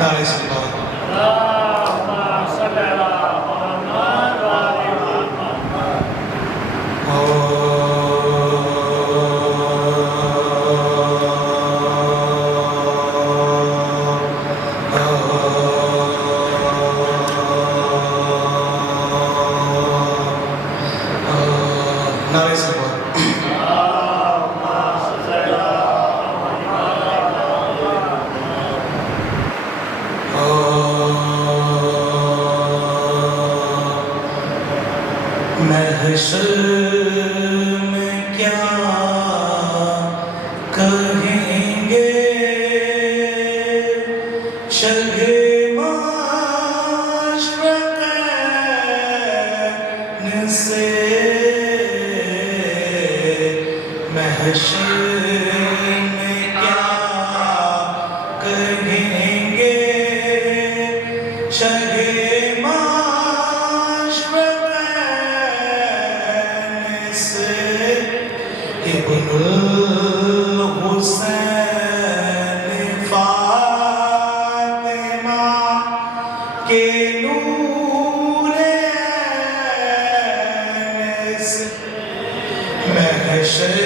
नारे सल्लल्लाहु नारे महशर में क्या कहेंगे शर्हे माशरक़ैन से महशर में क्या कहेंगे शर्हे इब्नुल हुसैन फातिमा के नूरे ऐन से महशर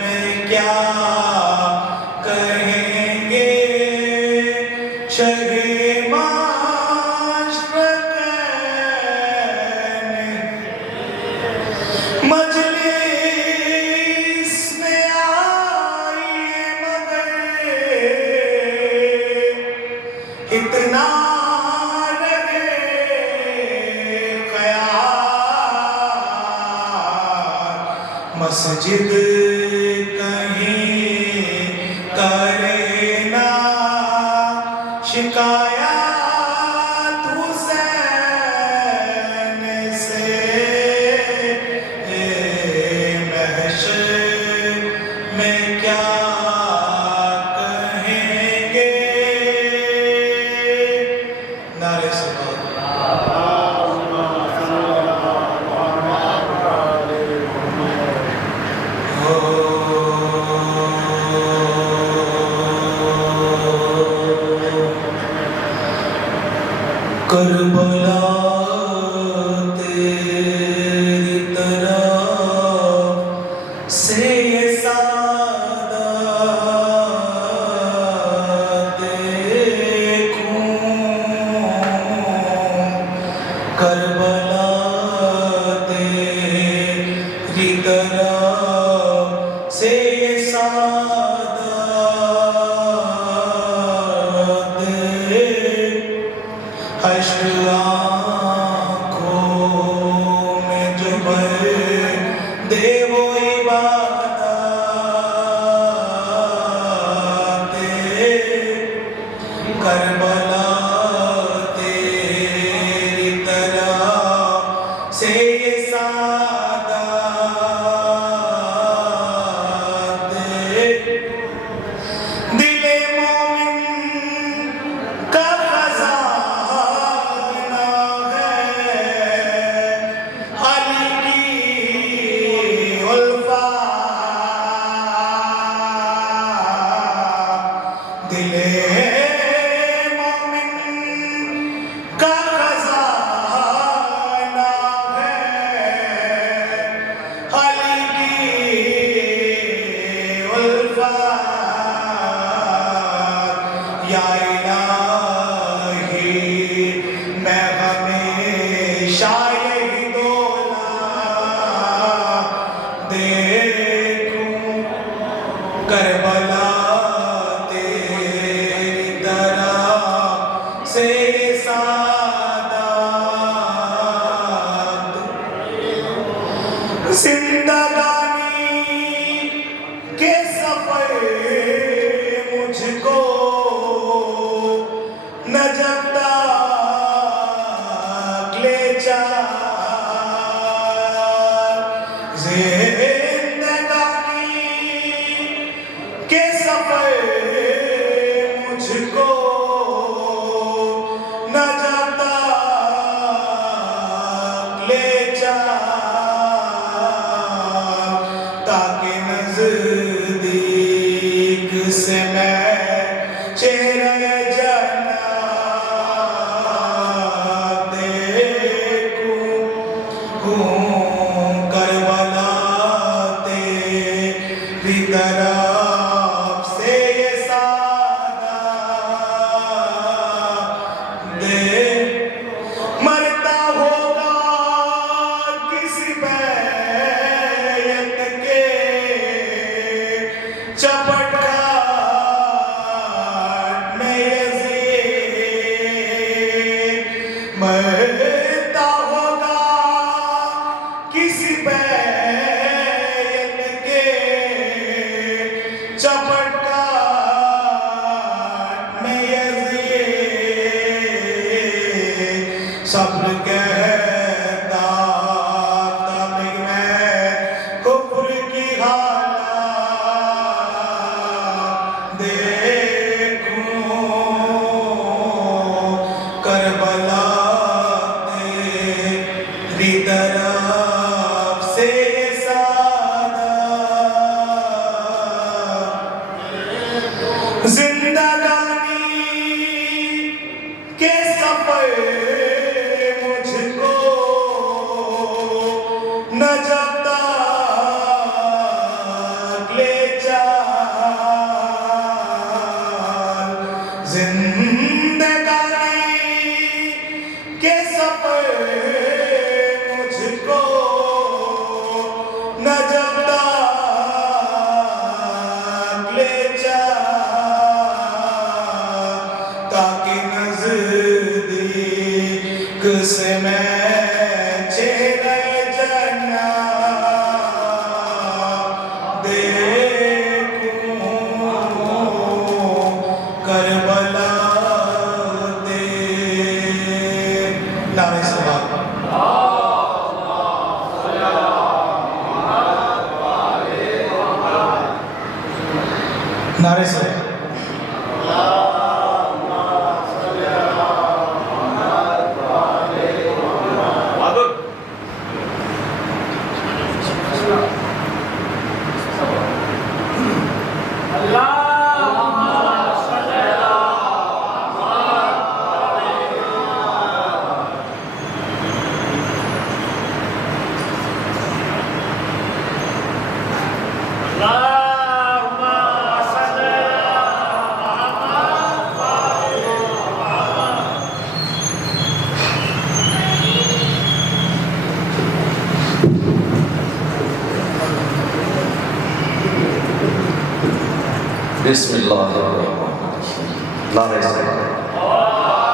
में क्या कहेंगे शर्हे माशरक़ैन मजलिस में आइए मगर इतना लगे ख़याल मस्जिद कहीं करे ना शिकायत हुसैन से में क्या कहेंगे नारे करबला तेरी तरफ से ये सादा देखूं करबला तेरी तरफ से ये सादा अश्क आँखों में जो भर दे वो इबादत करबला तेरी तरह से ये सादात दिले मोमिन का दिले मोमिन का खजाना है अली की उल्फत या इलाही मैं हमेशा यही दौलत देखूं करबला से सादात जिंदगानी के सफर मुझको नजर तक ले जा जिंदगानी के सफर मुझको ले जा ताकि नजदीक से मैं चेहरा मरता होगा किसी बैल के चपटकार में यज़ीद सब्र कहता तब मैं कुफ्र की हालत देखूं करबला तेरी तरफ से जिंदगानी के सफर मुझको न जब तक ले चल जिंदगानी के सफर मुझको न जब तक ले चल ताकि नज़दीक से मैं चेहरे जन्नत देखूं करबला दे नारे सलाम नारे सलाम बिस्मिल्लाहिर्रहमानिर्रहीम नारे सलाम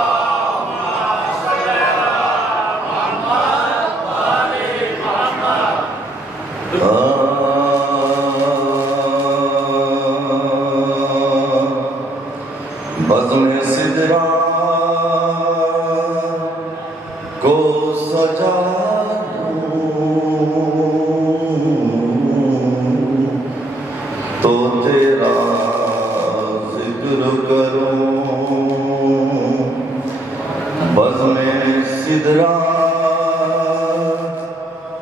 बज़्म सिदरा को सजा तो तेरा जिक्र करूं बज़्म सिदरा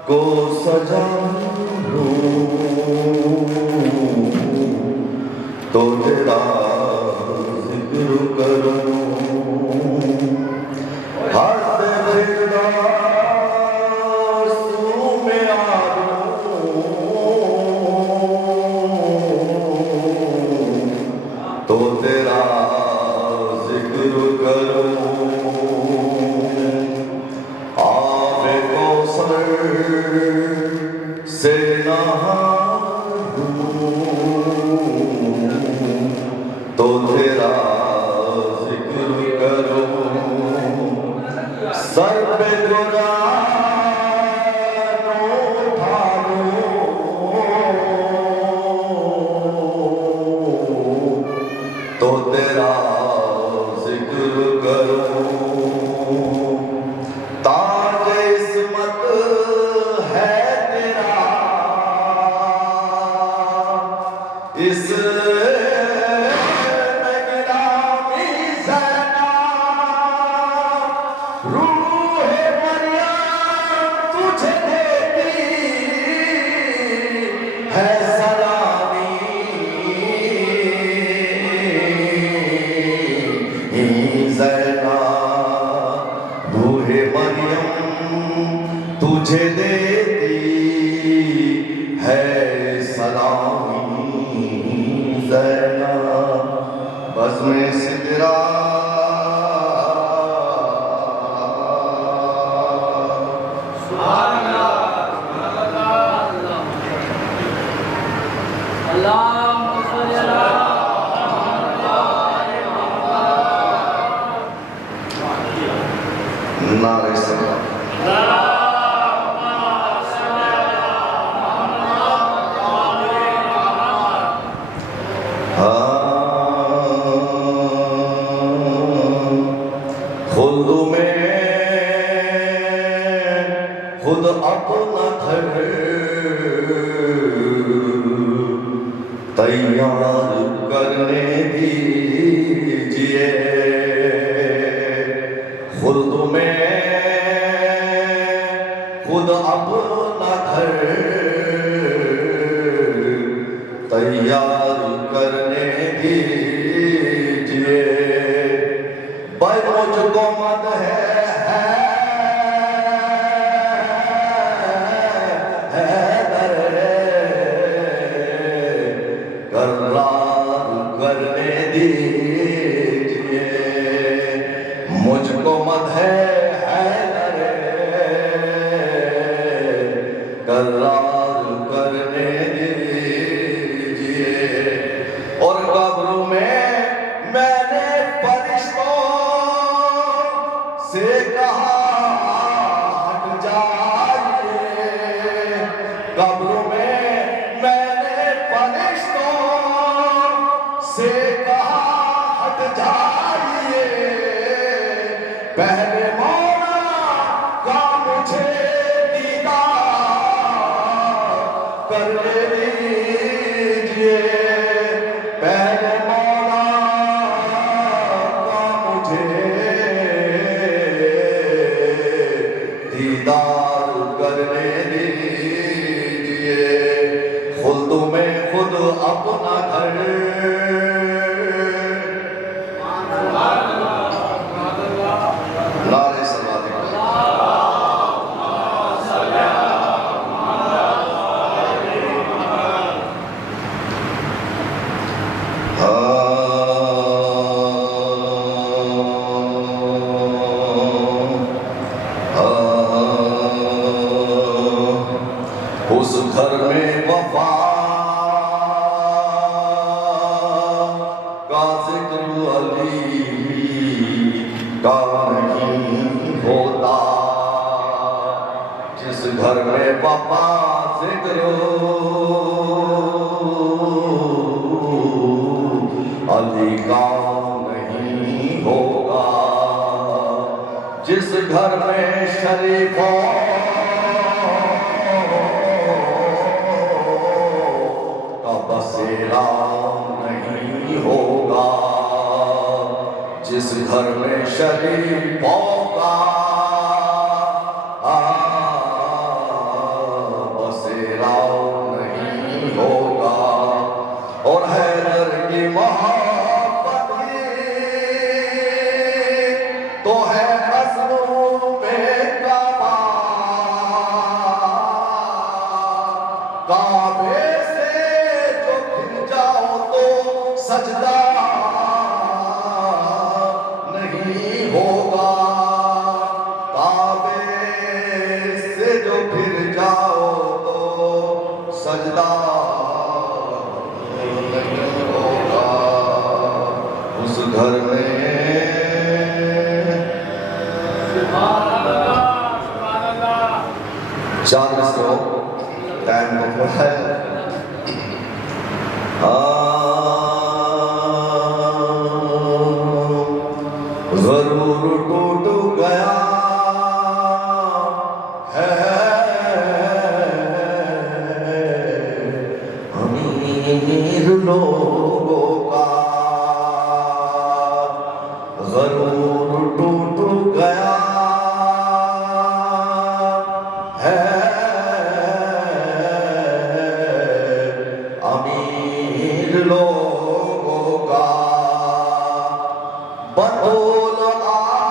को सजा तो तेरा जिक्र करूं हद फिरदासू में तो तेरा जिक्र करूं आबे कौसर से नहाऊं तो तेरा जिक्र करूं सर पे तो तेरा जिक्र करूं ताज इस्मत है तेरा इस गुलामी ज़रा रूह मरियम तुझे देती है रूहे मरियम तुझे देती है सलामी ज़ैना बज़्म सिदरा नारे सल्लल्लाहु खुद में खुद अपना घर तैयार करने दीजिए। खुद में खुद अपना घर तैयार करने दीजिए। भाई मुझको मत है करार करने दीजिए। मुझको मत है करार करने दीजिए। और कब्रों में मैंने फरिश्तों से कहा हट जाइए। कब्रों में मैंने फरिश्तों से कहा हट जाइए। पहले मौला का मुझे दीदार करने दीजिए। पहले मौला का मुझे दीदार करने दीजिए। खुद में खुद अपना घर नारे उस घर में वफा का जिक्र अली का नहीं होता। जिस घर में वफा जिक्र अली का नहीं होगा। जिस घर में शरीफों बसेरा नहीं होगा। जिस घर में शरीफों का बसेरा नहीं होगा। और हैदर की मोहब्बत तो है मज़लूम में काबे सजदा नहीं होगा। काबे से जो फिर जाओ तो सजदा नहीं होगा। उस घर में चार सौ टाइम तो है। ज़रूर टूट गया है अमीर लोगों का। ज़रूर टूट गया है अमीर लोगों का। बतौल आई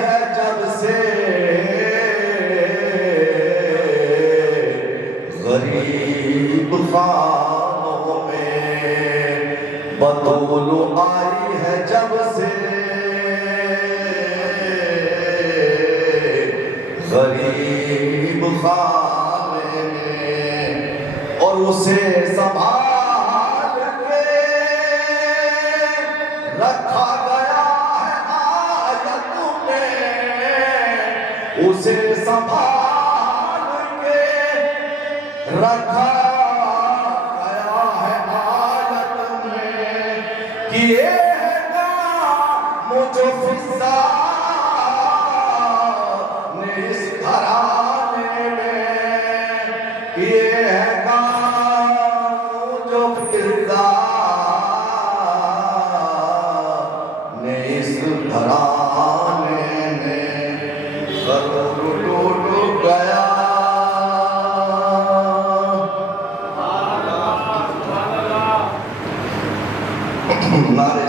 है जब से गरीब खानों में। बतौल आई है जब से गरीब खाने में। और उसे संभाल के रखा गया है आयत में। उसे संभाल के रखा गया है हालत में कि ये है मुझे फिजा ने इस घराने में, ये है मुझे फिजा ने इस घराने में जरूर टूट गया। नारे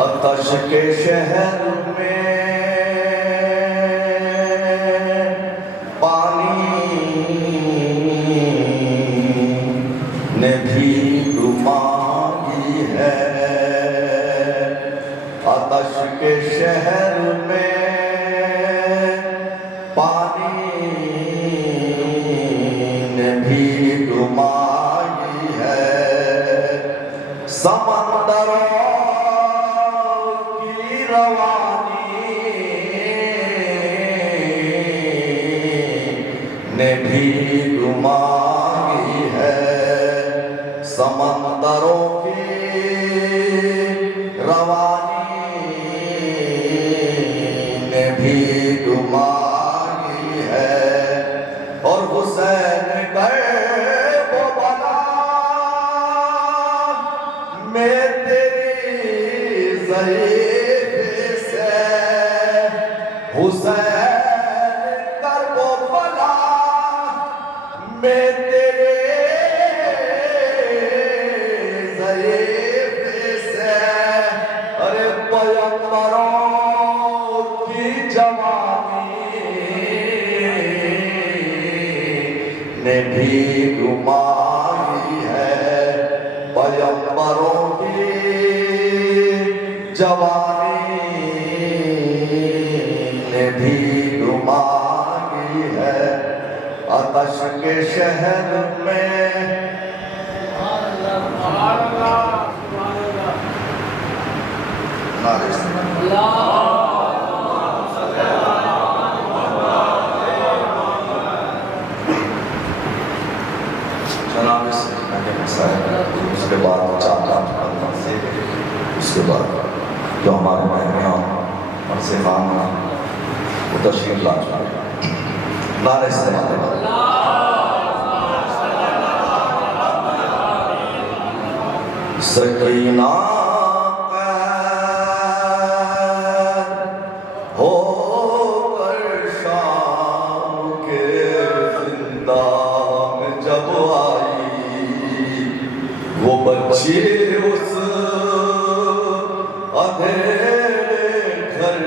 आतश के शहर में पानी ने भी डुबाई है। आतश के शहर में पानी ने भी डुबाई है। समंदरों रवानी ने भी डुबाई है। समंदरों की रवानी ने भी डुबाई है। और हुसैन गए वो बला में तेरी ज़ईफ़ हुसैन कर वो बला में तेरे ज़ईफ़ से। अरे पैगंबरों की जवानी ने भी डुबाई है। पैगंबरों की जवानी ने भी डुबाई है। आतश के शहर में उसके बाद उसके बाद जो हमारे मेहमान और से खान वो तशरीफ ला चुके। नारे से सकीना हो कर शाम के जिंदान जब आई, वो बच्ची उस अंधेरे घर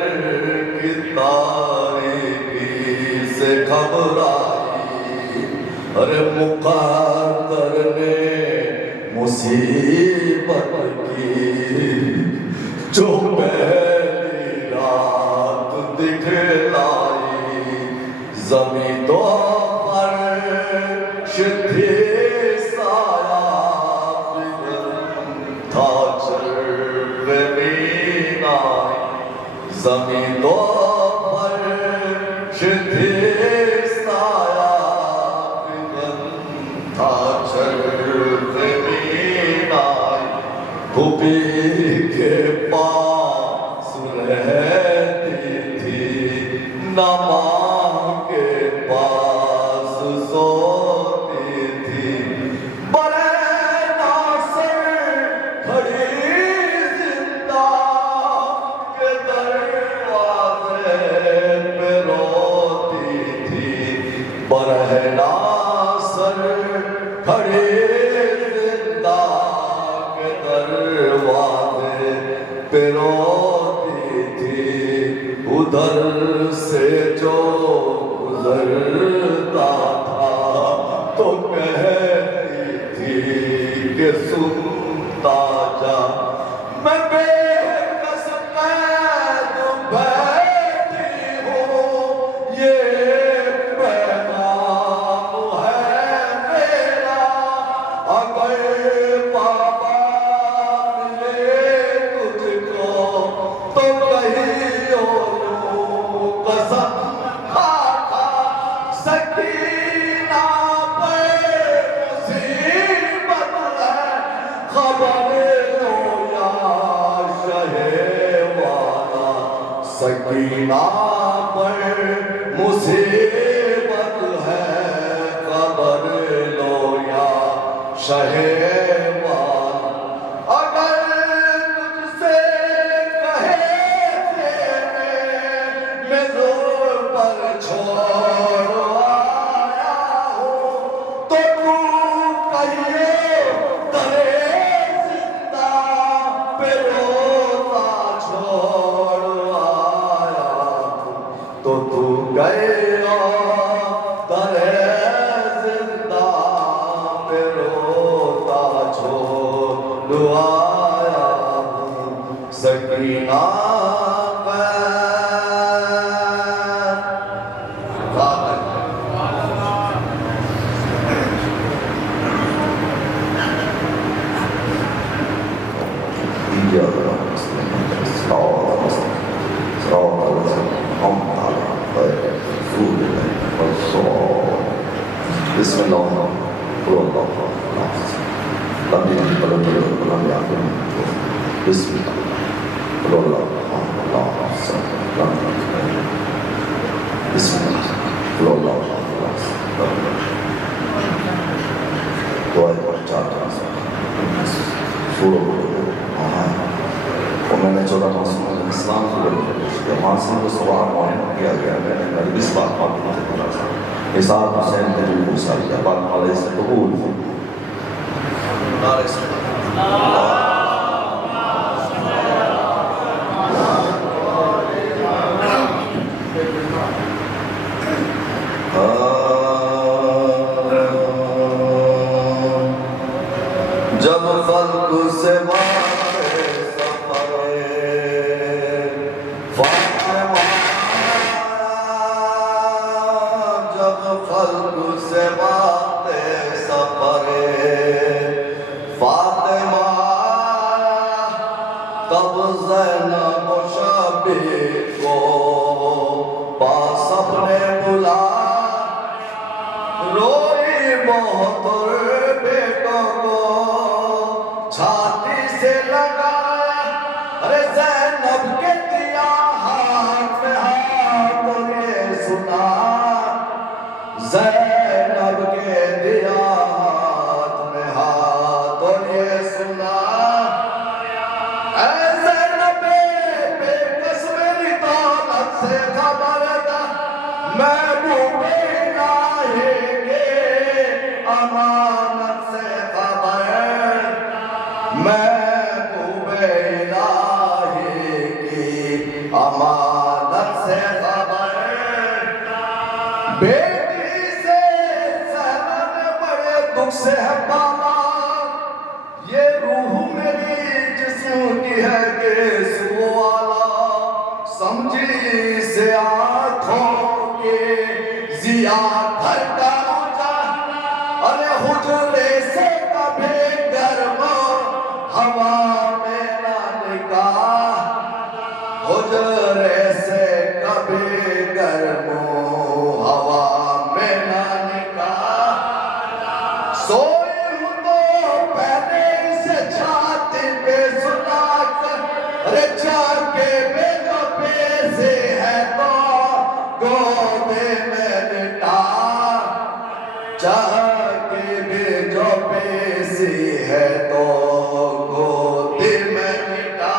की तारीकी से घबराई। अरे मुक़द्दर ने मुसीबत की जो पहली रात दिखलाई। ज़मीं तो फर्श थी साया था चर्वे मीनाई। ज़मीं तो फर्श थी साया था चर्वे मीनाई। खूबी के पास रहती थी ना माँ के पास सोती थी। बड़े नासिर खड़ी जिंदा के दरवाजे पे रोती थी। बड़े नासिर खड़ी जिंदा के दरवाजे पे रोती थी। उधर से जो गुजरता था तो कहती थी कि सुनता जा, मैं बेकस कैद बैठी हूँ, ये पैगाम है मेरा। अगर बाबा मिले तुझको तो कहियो यूं कसम खाता, सकीना पे मुसीबत है, खबर लो या शहे वाला। सकीना पर मुसीबत है, खबर लो या शहे वाला। अगर तुझसे कहे तेरे मैं जोर पर छोड़ आया हूँ, तो तू कहिए दरे जिंदा पे रोता छोड़ आया हूँ, तो तू गया दरे जिंदा पे रोता छोड़ आया हूँ। सकीना मैंने 14 मासूम इस्लाम को मासूम को सवाल मुआयना किया गया। मैंने इस बात मालूम नहीं करा था। इसाक हुसैन ने भी पूछा कि बात वाले से कबूल हो। जब फल्क से से बातें सफरे फातिमा, तब ज़ैनब शबी को पास अपने बुला, रोई बहुत बेटों को छाती से लगा। अरे ज़ैनब के दिया हाथ में हाथ ये सुना, ज़ैनब के दिया हाथ में हाथ और ये सुना, ऐ ज़ैनब बेकस मेरी दौलत से खबरदार, महबूबे इलाही के अमानत से खबर, महबूबे इलाही की अमानत से खबर। से है बाबा ये रूह मेरी जिस्म की है केस वाला, समझी से आँखों के जिया घटा जा। अरे हुजरे से कभी गर्म हवा में ना निकाह, हुजरे से कभी गर्म हवा में ना निकाह। सोई हूँ तो पहले से छाती पे सुना कर, अरे चाके पे जो पैसे है तो गोदे में लिटा, चाके पे जो पैसे है तो गोदे में लिटा।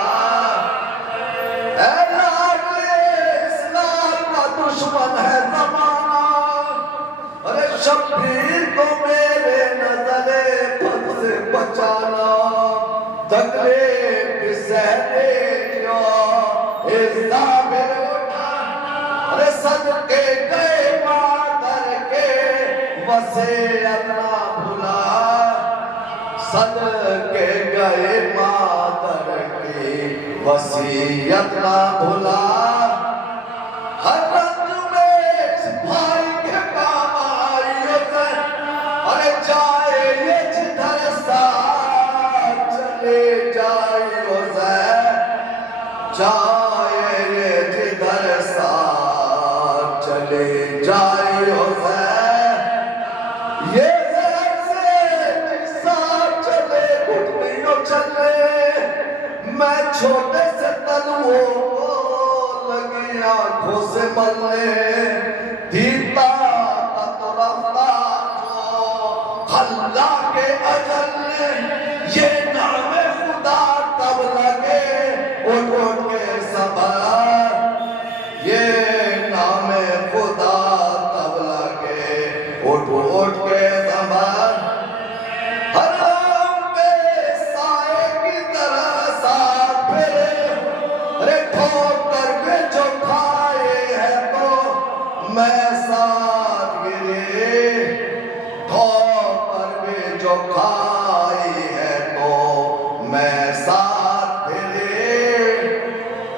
इस्लाम का दुश्मन है जमाना, अरे शब्बीर को मेरे नजरे पद से बचाना, तकलीफ सहने जो इस दाबिर उठा, अरे सदके गए माँ वसीयत ना भुला, सदके गए मातर की वसीयत ना भुला। हर रंग में भाई के काम आई से, अरे जाए ये जिधर साथ चले जाए से, जाए ये जिधर साथ चले जाए से। ये मैं छोटे से तलुओं को लगी आंखों से मलने, धीता तो रफ्ता जो खल्ला के अजल, ये नाम खुदा तब लगे उठ उठ के सबर, ये नाम खुदा तब लगे उठ उठ के सबर। मैं साथ गिरे ठोकर में जो खाई है तो मैं साथ गिरे,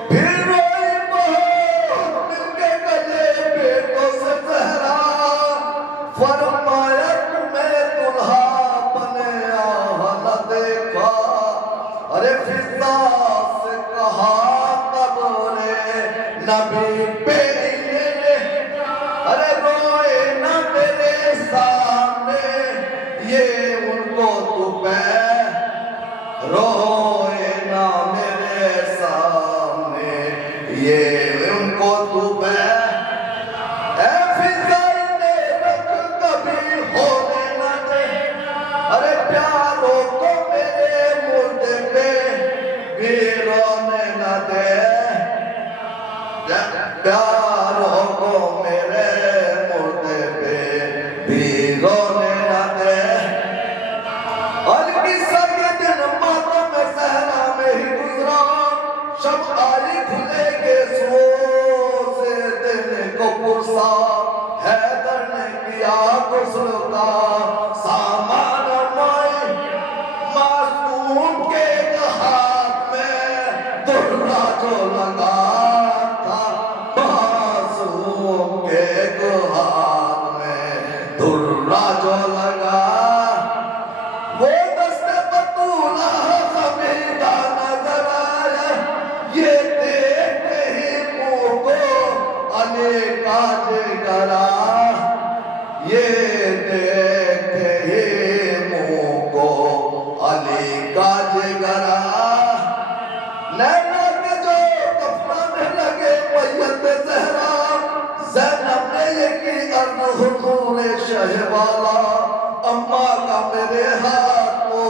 फिर रोई बहुत मिलके गले बेटों से जहरा, फरमाया तुम्हें दुल्हा बने न देखा। अरे फिजा से कहा तब ने नबी पे, अरे रोए ना तेरे सामने ये उनको तू पे, रोए ना मेरे सामने ये उनको तू पे। ऐ फिजाई ने रख कभी होने ना दे, अरे प्यारों को मेरे मुर्दे पे भी रोने ना दे, प्यारों को मेरे मुर्दे पे भी रोने ना दे। और किस्सा के दिन मातम में सहरा में ही गुजरा, शब आई खुले के सो से दिन को पुरसा, हैदर ने किया गुस्ल का सामान माई, मासूम के हाथ में दुर्रा जो लगा जो लगा, वो दस्ते बतूला हमीदा नजर आया, ये देखते ही मुंह को अली का जिगरा, ये देखते ही मुंह को अली का जिगरा। नैना के जो कफन लगे मैयत ज़हरा, ज़ैनब ने ये की अर्ज़ हुज़ूर शहवाला, अम्मा का मेरे हाथ को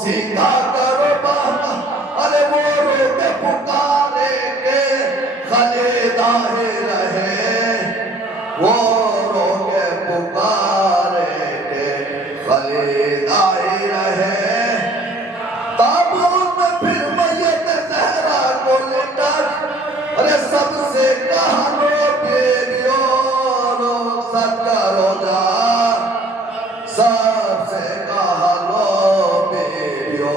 सीधा करो बाला। अरे वो रोके पुकारे के खले दाहे रहे, वो रोके पुकारे के खले दाहे रहे। ताबूत में फिर मैयत ज़हरा को लेकर, अरे सबसे कहा लो बेबियो रुख़सत करो जा, सबसे कहा लो बेबियो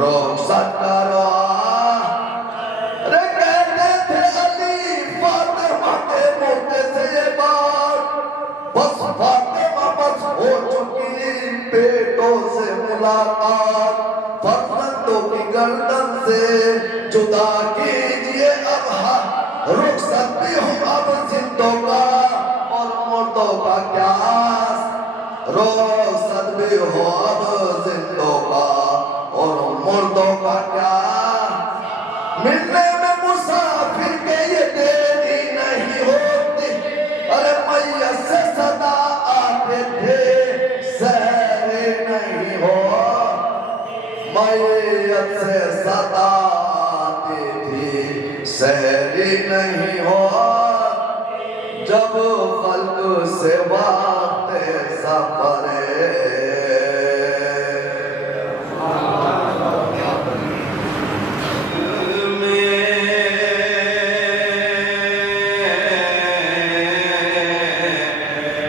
रुख़सत करो। अरे कहते थे अली फातिमा के मुँह से ये बात, बस फातिमा बस हो चुकी बेटों से मुलाकात, फर्जंदों की गर्दन से जुदा कीजिए अब, रुख़सत भी हूँ अब जिंदों का और मुर्दों का क्या, रुख़सत भी हो अब जिंदों का और मुर्दों का क्या। मिलने में मुसाफिर के ये देरी नहीं होती, अरे मैयत से सदा आते थे सहरे नहीं हो, मैयत से सदा आती थी सहरी नहीं हो। जब खल्क से वाते सफरे,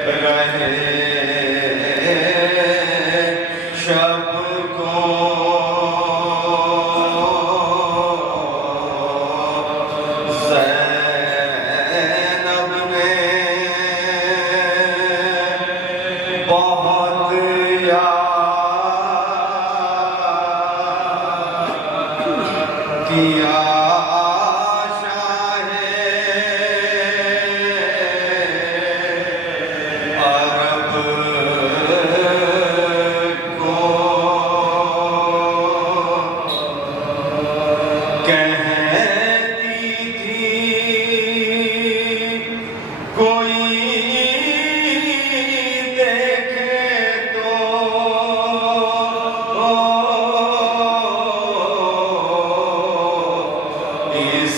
रहे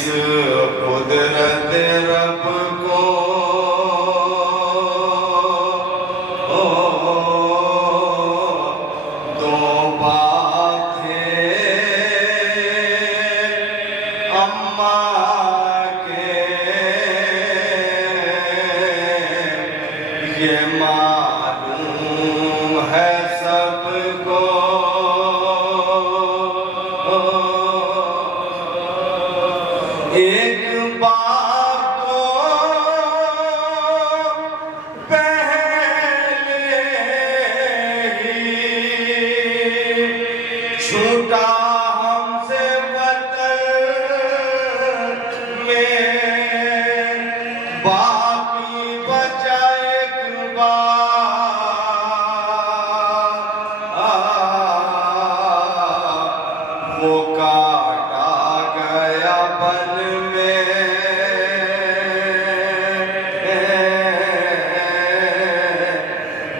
कुदरत रब को दो बातें अम्मा के ये मालूम है सबको। एक बार तो पहले ही छूटा हमसे वतन में, बाकी बचा एक बार वो काटा गया बन में।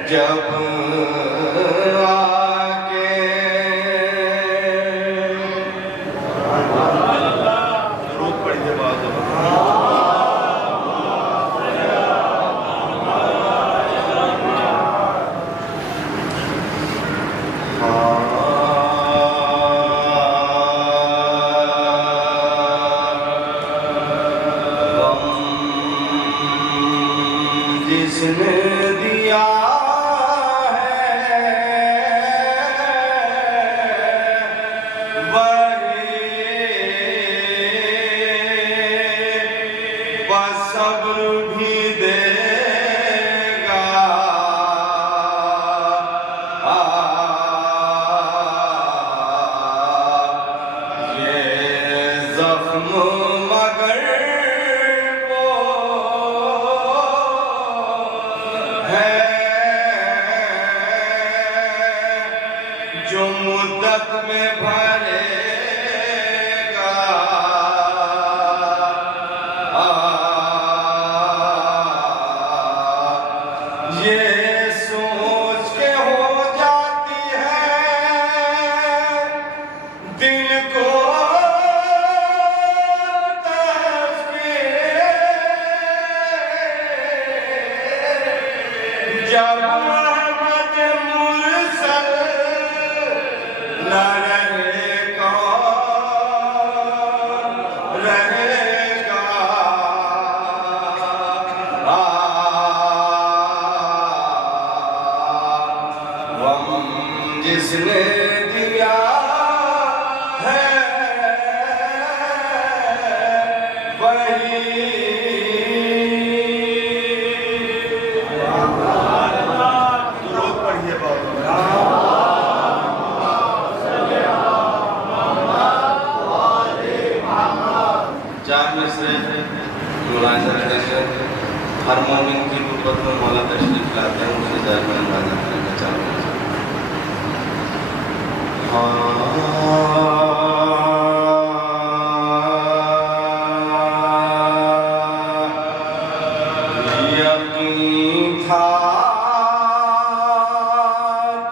जब आके जरूरत पड़ी जब जिसने दिया है वही बस सब भी देगा। ये जख्म मगर जो मुद्दत में भरेगा। ये सोच के हो जाती है दिल को तस्वीर, जब न रहेगा रहेगा गम जिसने दिया है वही। जरूरत पड़ी है चार में से मुलाज़ा करेंगे। हर मोमिन की गुर्बत में मौला तशरीफ लाते हैं, उसके ज़ाहिर में अंदाज़ा करेंगे। चार में से यकीन था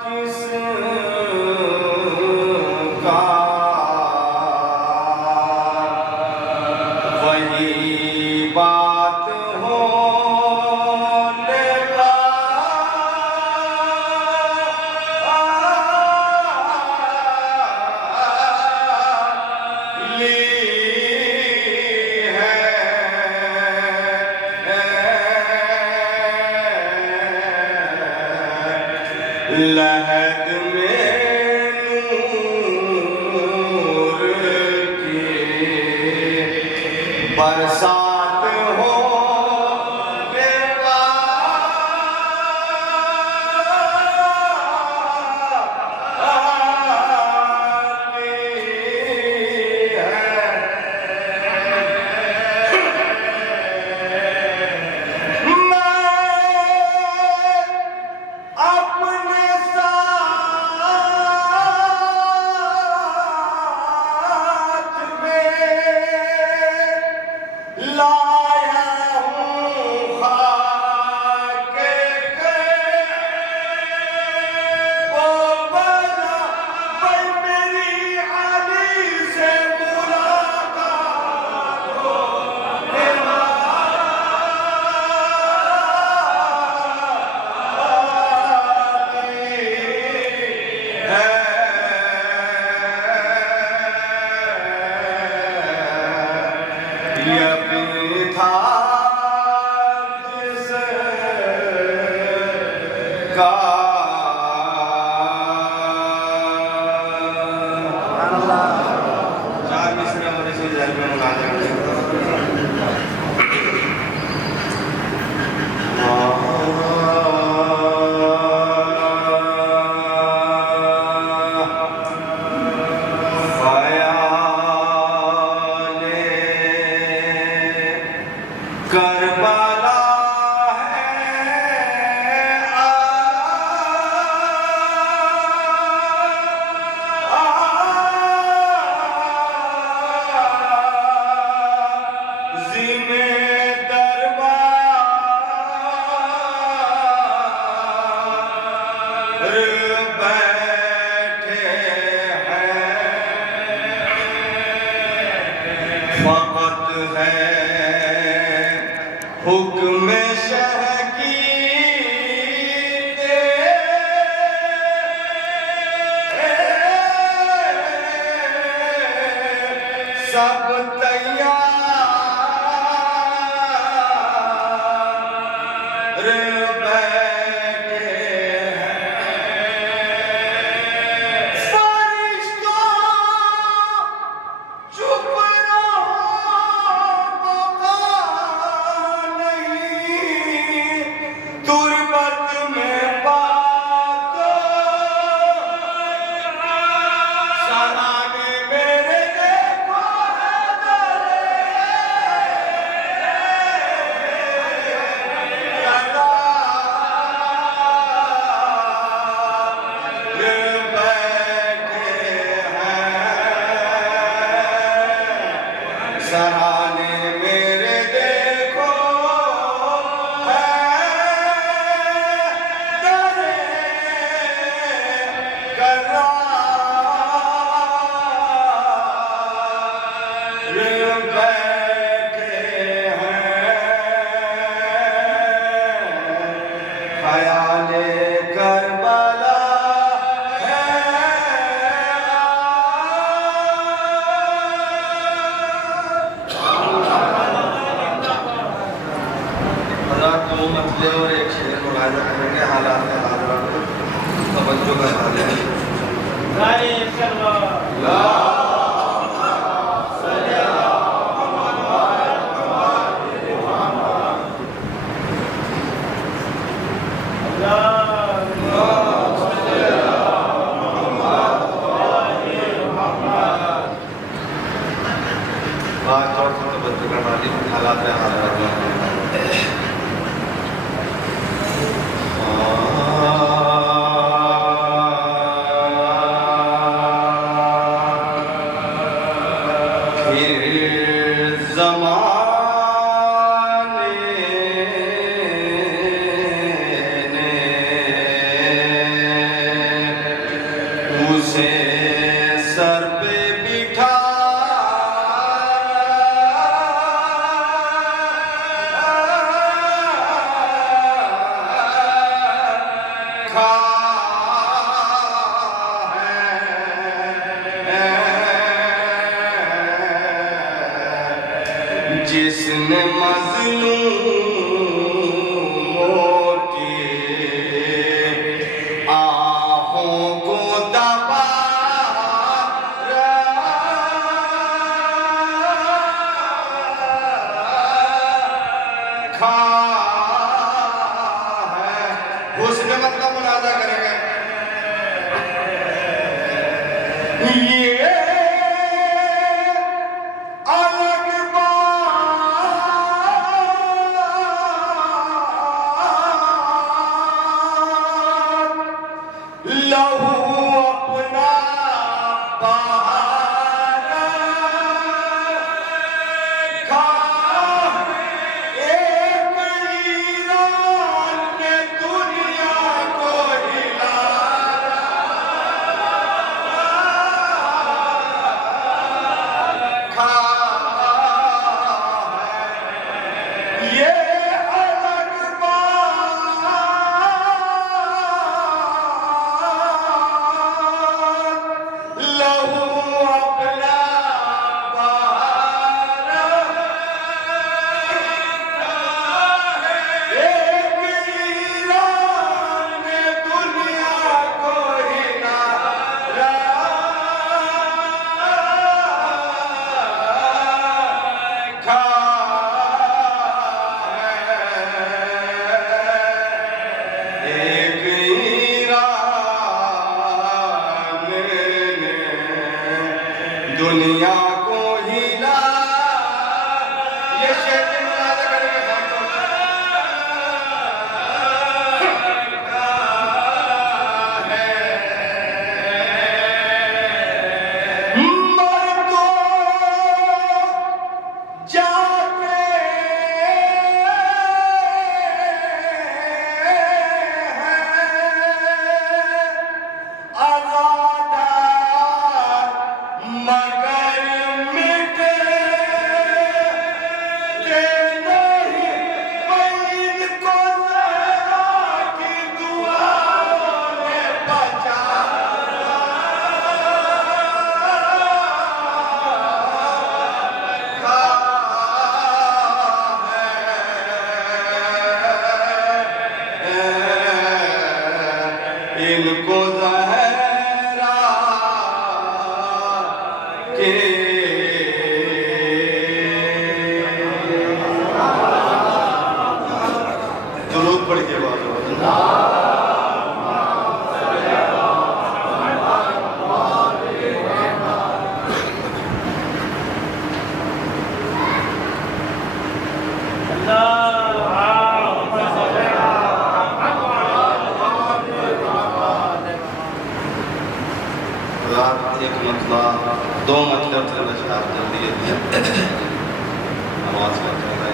जिसका वही बात होने वाली है। लहद में नूर की बरसात हो यकीन था जिसका चार मिसरे और इसी जल में मुनाजा करबला है ज़िमे दरबार बैठे हैं फकत है हुक्म शह की सब तैयार बैठे हैं फरिश्तों चुप रहो तुरबत में बातो सराने मेरे देखो बैठे हैं सराने मेरे देखो ख्याले करबला है दो मतले और एक शेर मुलाजा करेंगे हालात तवज्जो का बात और तवज्जो का मालिक हालात ज़माने ने उसे सर पे बिठा जिसने मज़लूमों की आहों को दबा रखा है हुस्न मतलब मुनाजा करेंगे ये लहू अपना बहाना खा एक ईरान ने दुनिया को ही दो मतलब थे बस आप जल्दी आवाज़ कर रहा है।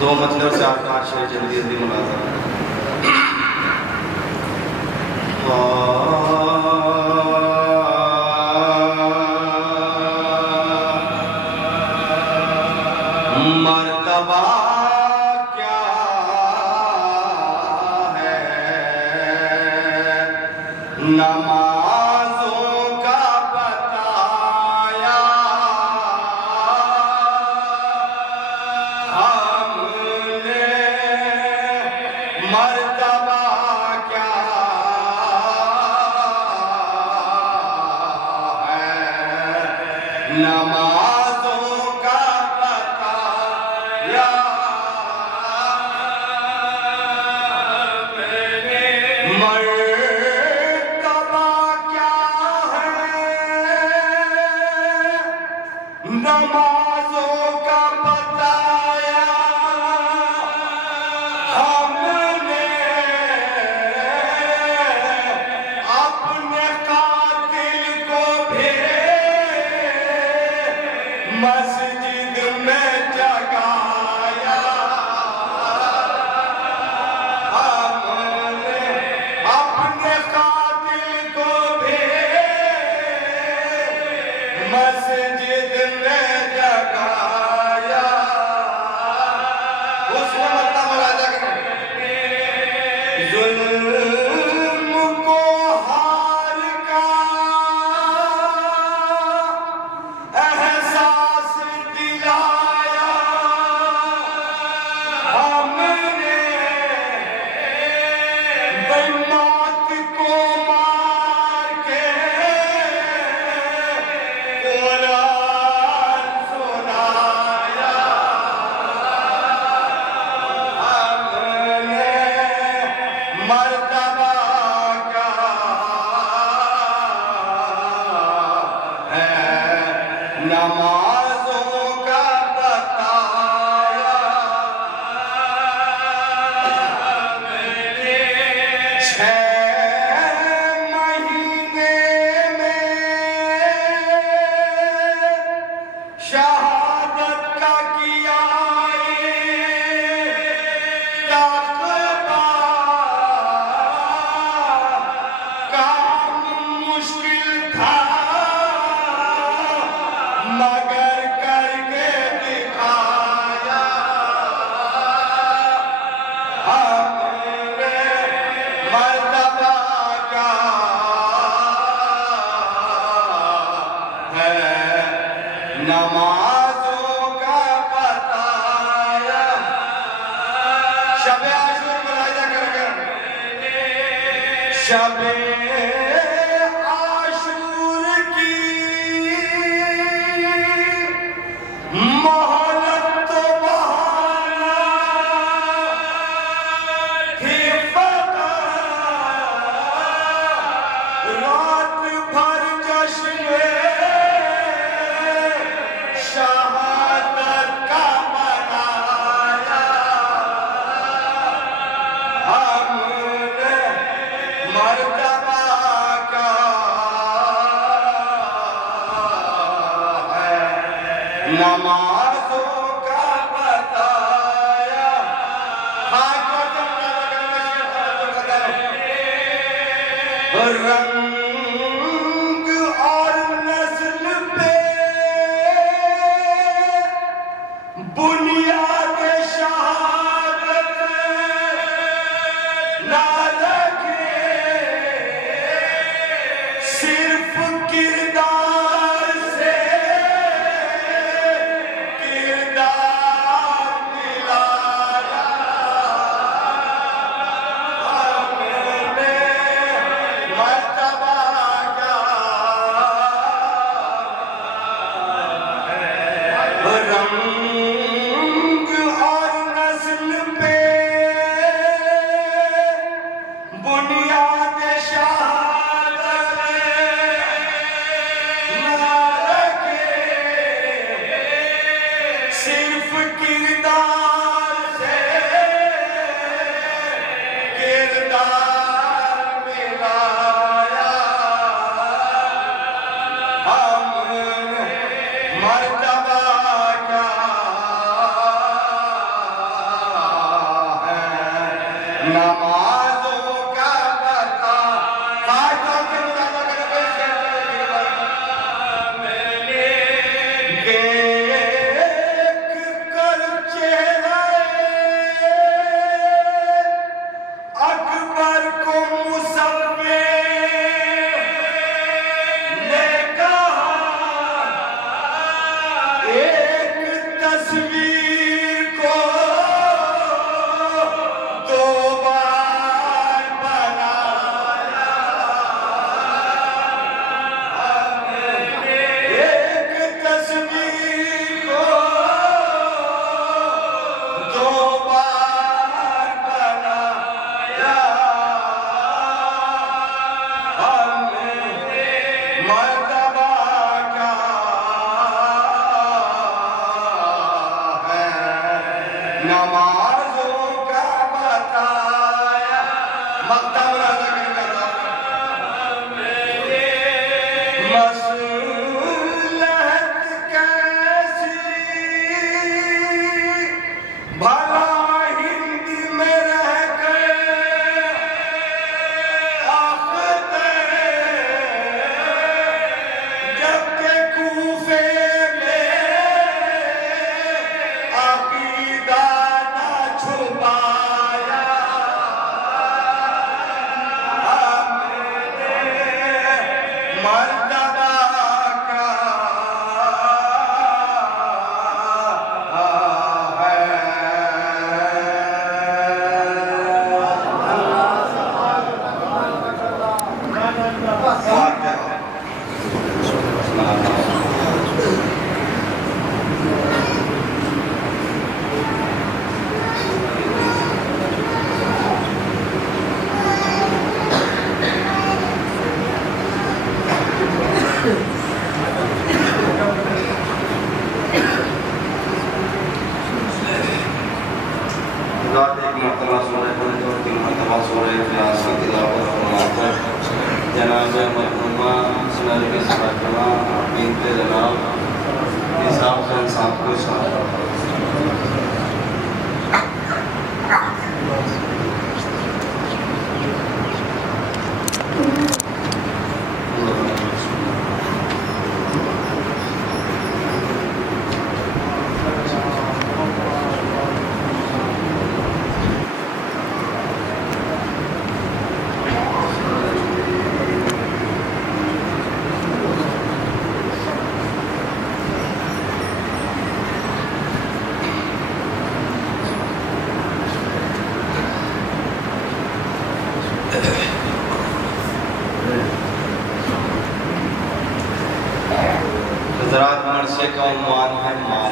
दो मतलब से आप 5 शेर जल्दी जल्दी मुलाज़ा मर्तबा क्या है नमाज़ों का बताया हमने मर्तबा क्या है नमाज़ों का बताया मर्तबा क्या है नमाज़ों का बताया हमने अपने कातिल को भी मस्जिद में जगाया हमने अपने कातिल को भी मस्जिद में जगाया उसने मतलब मुलाजा जुल्म को हार का एहसास दिलाया हमने बेमौत को मार के कुरान सुनाया हमने मर्तबा क्या है नमाज़ों का बताया 6 महीने में शहादत का किया तक़वा काम मुश्किल था मगर करके दिखाया हमने मर्तबा क्या है नमाज़ों का बताया शब आशूर मुलाजा कर शब आशूर की मोहलत तो बहाना थी रात भर जश्न शहादत का मनाया हमने मर्तबा क्या है नमाज़ों का बताया रंग और नस्ल पे बुनियाद शहादत ना रखे सिर्फ किरदार से किरदार दिलाया हमने मर्तबा मर्तबा क्या है नमाजों का बताया। मक्तब राजा के मसलहत कैसी भला हिंद में रह कर आखते जबकि कूफे में अकीदा न छुपाया। मर्तबा क्या रात एक मरतबा सूरह पढ़े और 3 मरतबा सूरह इखलास की तिलावत फरमाकर जनाब मरहुमा नरगिस फातिमा बिन्ते जनाब निसाब खान साहब को शामिल हजरात मरसे का उन्वान है माँ।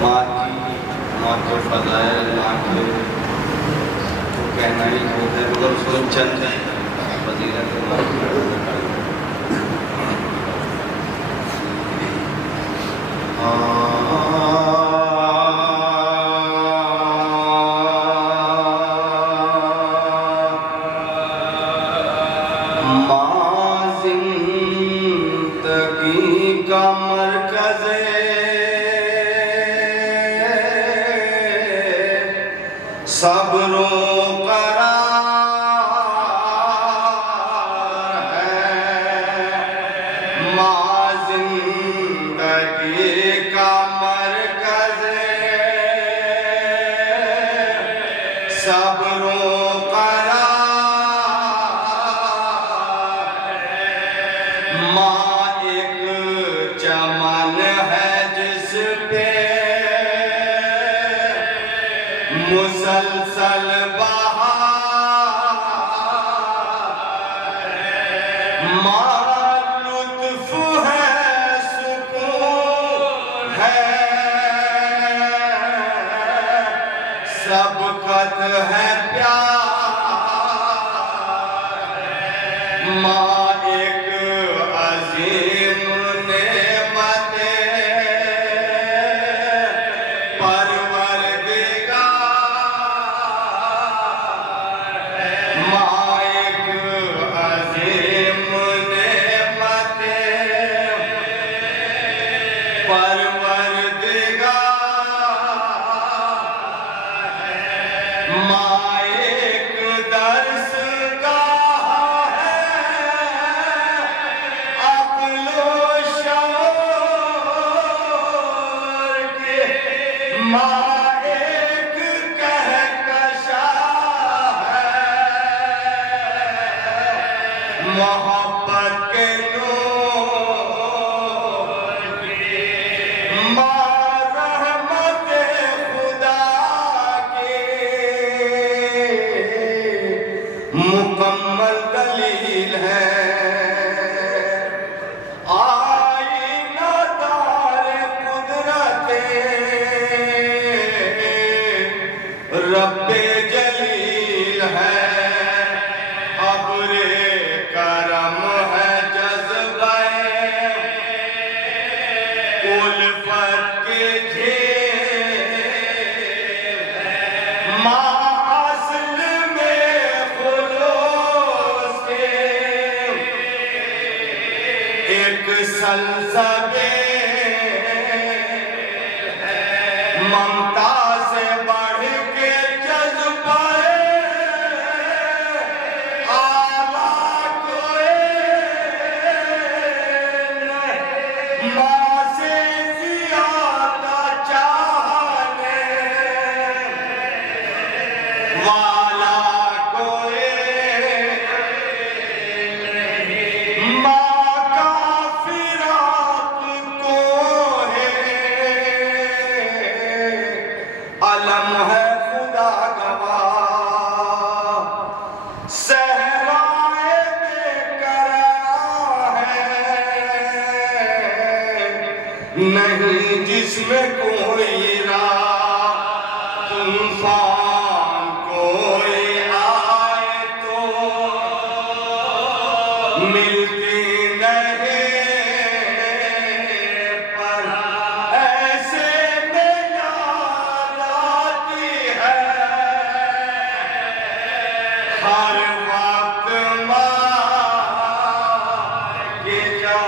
माँ के फज़ाइल, माँ के तो कहना ही होता है मगर उसको चंद फजीलत का मरकज़ सब्रो करार है। माँ जिंदगी का मरकज़ सब्रो करार है। माँ चमन है जिस पे मुसलसल बहार है। माँ लुत्फ है सुकून है सबकत है प्यार है। माँ एक अजीम मोहब्बत के नूर माँ रहमत खुदा की मुकम्मल दलील है। आईना तारे कुदरते रब्बे जलील है। अब्रे करम सलसबे ममता से बढ़ के जज्बाए आला कोई नहीं, माँ से ज्यादा चाहने वाला कोई नहीं, माँ का फिराक को है अलम है खुदा गवाह, सहराए बेकरार है नहीं जिसमें कोई राह, तूफान कोई आए तो मिलती नहीं, पर ऐसे में याद आती है हर वक्त माँ के जा,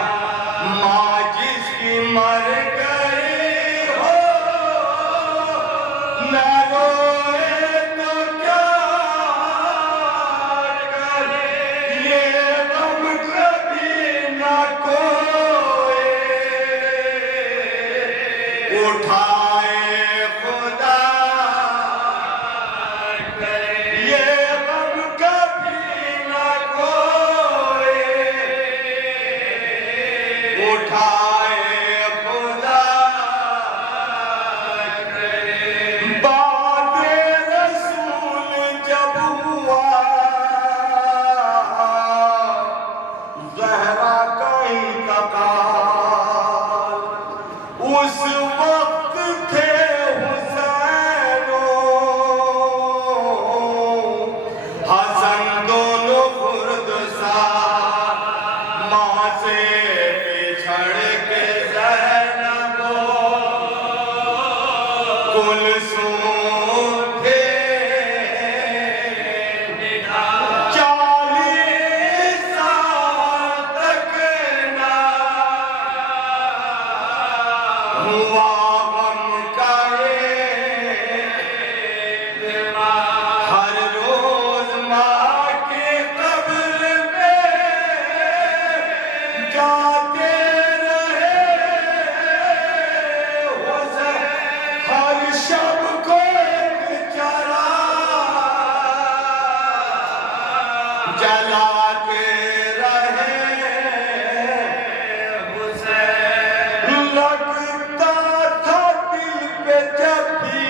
माँ जिसकी मर गई हो न रोए तो क्या करे, ये गम कभी न कोई उठाए खुदा करे, ये गम कभी न कोई उठाए खुदा करे। बाते रसूल जब हुआ ज़हरा का इंतकाल, उस वक्त थे हुसैनो हसन दोनों खुर्दसार, माँ से बिछड़ के ज़ैनबो कुलसूम थे 40 साल तक ना हुआ गम का हर रोज माँ के कब्र में जाते रहे हुसैन, हर शब को एक चराग जलाते रहे हुसैन, लगता था दिल पे जब भी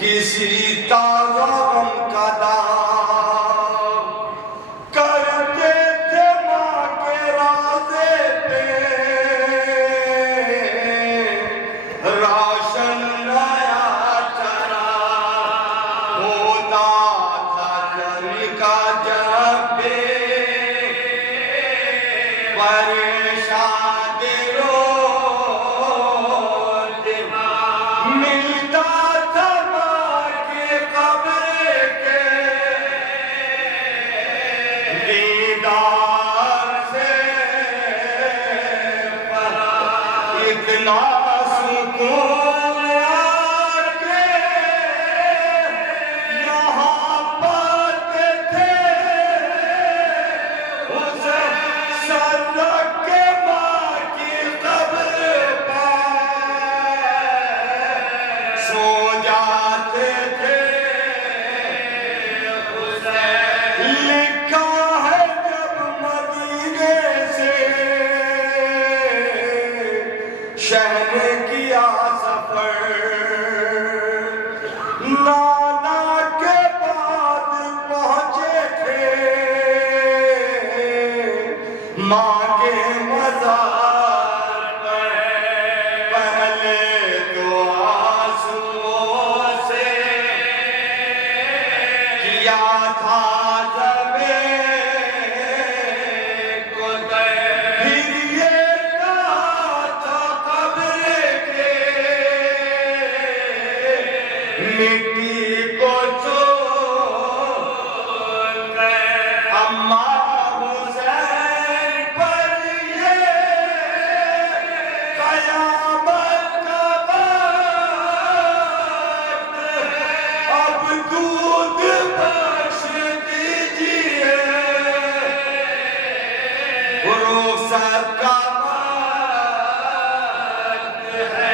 किसी ताज़ा गम का दाग, करते थे माँ के राज़े पे राशन नया चरा, होता था जन का जब भी परेशान दिलो मिलता था माँ के कब्र के दीदार से, इतना सुकून आके यहाँ पाते थे हुसैन, सर रख के माँ की कब्र पर सो जाते थे हुसैन। लिखा है जब मदीने से शहर किया सफर, नाना के बाद पहुंचे थे माँ के मज़ार पर, पहले तो आंसुओं से किया था ज़बे को तय, फिर ये कहा था कब्र के मिट्टी को छोड़ अम्मा हुसैन सबका वक्त है।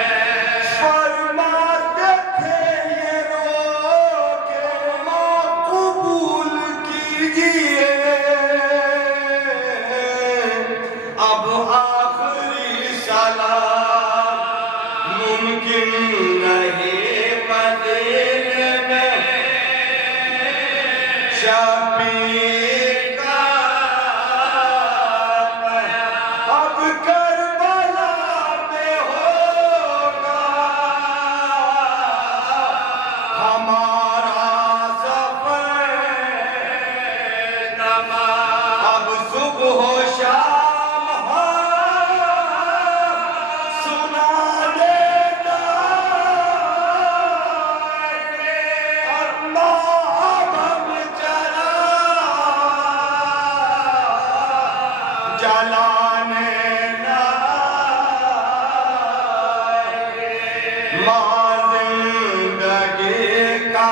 फरमाते थे ये रो के माँ कबूल कीजिए, अब आखिरी सलाम मुमकिन नहीं मदीने में शबीर का। अब करबला में होगा हमारा सफर तमाम। अब सुबह हो शाम सुना देता जलाने माँ जिंदगी का